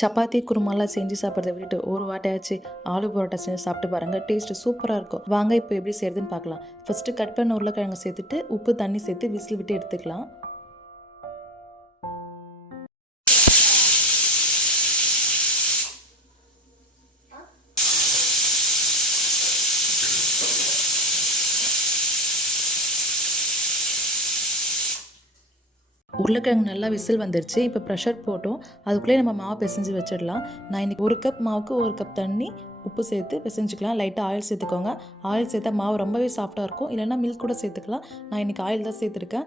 சப்பாத்தி குருமாலாம் செஞ்சு சாப்பிட்றத விட்டுட்டு ஒரு வாட்டையாச்சு ஆலு பரோட்டா செஞ்சு சாப்பிட்டு பாருங்கள். டேஸ்ட்டு சூப்பராக இருக்கும். வாங்க இப்போ எப்படி செய்கிறதுன்னு பார்க்கலாம். ஃபஸ்ட்டு கட் பண்ண உருளைக்கிழங்கு சேர்த்துட்டு உப்பு தண்ணி சேர்த்து விசில் விட்டு எடுத்துக்கலாம். உருளைக்கிழங்கு நல்லா விசில் வந்துருச்சு. இப்போ ப்ரெஷர் போட்டோம். அதுக்குள்ளேயே நம்ம மாவு பிசைஞ்சு வச்சிடலாம். நான் இன்றைக்கி 1 கப் மாவுக்கு 1 கப் தண்ணி உப்பு சேர்த்து பிசைஞ்சிக்கலாம். லைட்டாக ஆயில் சேர்த்துக்கோங்க. ஆயில் சேர்த்தா மாவு ரொம்பவே சாஃப்டாக இருக்கும். இல்லைன்னா மில்க் கூட சேர்த்துக்கலாம். நான் இன்றைக்கி ஆயில் தான் சேர்த்துருக்கேன்.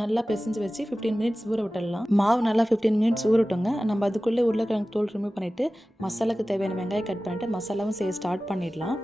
நல்லா பிசைஞ்சு வச்சு 15 மினிட்ஸ் ஊற விட்டுடலாம். மாவு நல்லா 15 மினிட்ஸ் ஊறட்டுங்க. நம்ம அதுக்குள்ளே உருளைக்கிழங்கு தோல் ரிமூவ் பண்ணிவிட்டு மசாலாவுக்கு தேவையான வெங்காயம் கட் பண்ணிவிட்டு மசாலாவும் செய்ய ஸ்டார்ட் பண்ணிடலாம்.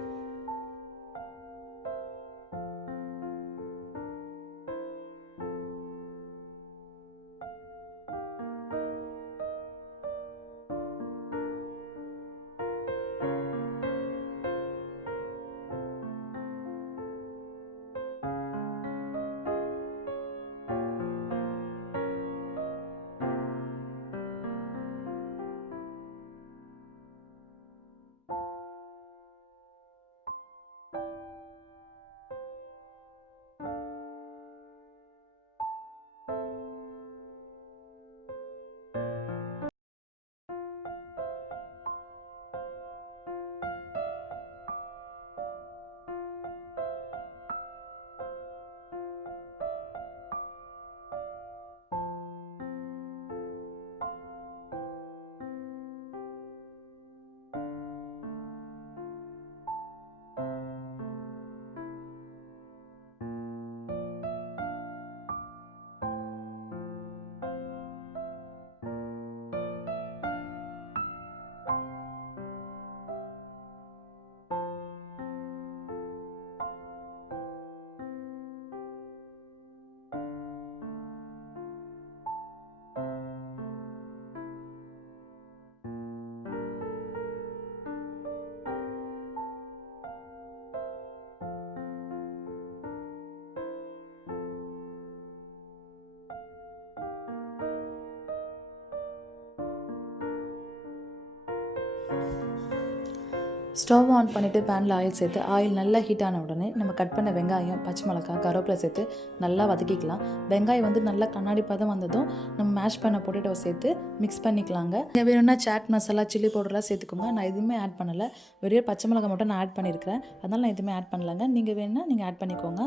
ஸ்டவ் ஆன் பண்ணிவிட்டு பேனில் ஆயில் சேர்த்து ஆயில் நல்லா ஹீட் ஆன உடனே நம்ம கட் பண்ண வெங்காயம், பச்சை மிளகாய், கருவேப்பிலை சேர்த்து நல்லா வதக்கிக்கலாம். வெங்காயம் வந்து நல்லா கண்ணாடி பதம் வந்ததும் நம்ம மேஷ் பண்ண பொட்டேட்டோ சேர்த்து மிக்ஸ் பண்ணிக்கலாங்க. நீங்கள் வேணும்னா சாட் மசாலா, சில்லி பவுடர்லாம் சேர்த்துக்கோங்க. நான் எதுவுமே ஆட் பண்ணலை. வெறும் பச்சை மிளகாய் மட்டும் நான் ஆட் பண்ணியிருக்கிறேன். அதனால் நான் எதுவுமே ஆட் பண்ணலைங்க. நீங்கள் வேணும்னா நீங்கள் ஆட் பண்ணிக்கோங்க.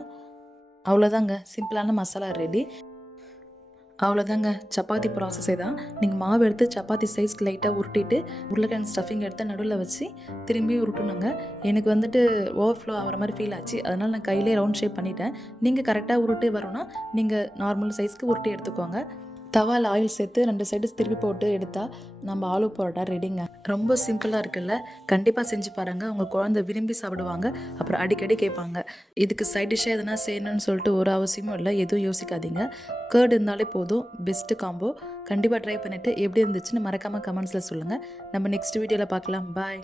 அவ்வளோதாங்க, சிம்பிளான மசாலா ரெடி. அவ்வளோதாங்க, சப்பாத்தி ப்ராசஸே தான். நீங்கள் மாவு எடுத்து சப்பாத்தி சைஸ்க்கு லைட்டாக உருட்டிட்டு உருளைக்கிழங்கு ஸ்டஃபிங் எடுத்து நடுவில் வச்சு திரும்பி உருட்டணுங்க. எனக்கு வந்துட்டு ஓவர்ஃப்ளோ ஆகிற மாதிரி ஃபீல் ஆச்சு. அதனால் நான் கையிலே ரவுண்ட் ஷேப் பண்ணிட்டேன். நீங்கள் கரெக்டாக உருட்டி வரும்னா நீங்கள் நார்மல் சைஸ்க்கு உருட்டி எடுத்துக்கோங்க. தவாவில் ஆயில் சேர்த்து 2 சைடு திருப்பி போட்டு எடுத்தால் நம்ம ஆலு பரோட்டா ரெடிங்க. ரொம்ப சிம்பிளாக இருக்குல்ல? கண்டிப்பாக செஞ்சு பாருங்கள். உங்கள் குழந்தை விரும்பி சாப்பிடுவாங்க. அப்புறம் அடிக்கடி கேட்பாங்க. இதுக்கு சைட் டிஷ்ஷாக எதனா செய்யணும்னு சொல்லிட்டு ஒரு அவசியமும் இல்லை. எதுவும் யோசிக்காதீங்க. கேர்டு இருந்தாலே போதும். Best combo. கண்டிப்பாக ட்ரை பண்ணிவிட்டு எப்படி இருந்துச்சுன்னு மறக்காமல் கமெண்ட்ஸில் சொல்லுங்கள். நம்ம நெக்ஸ்ட் வீடியோவில் பார்க்கலாம். பாய்.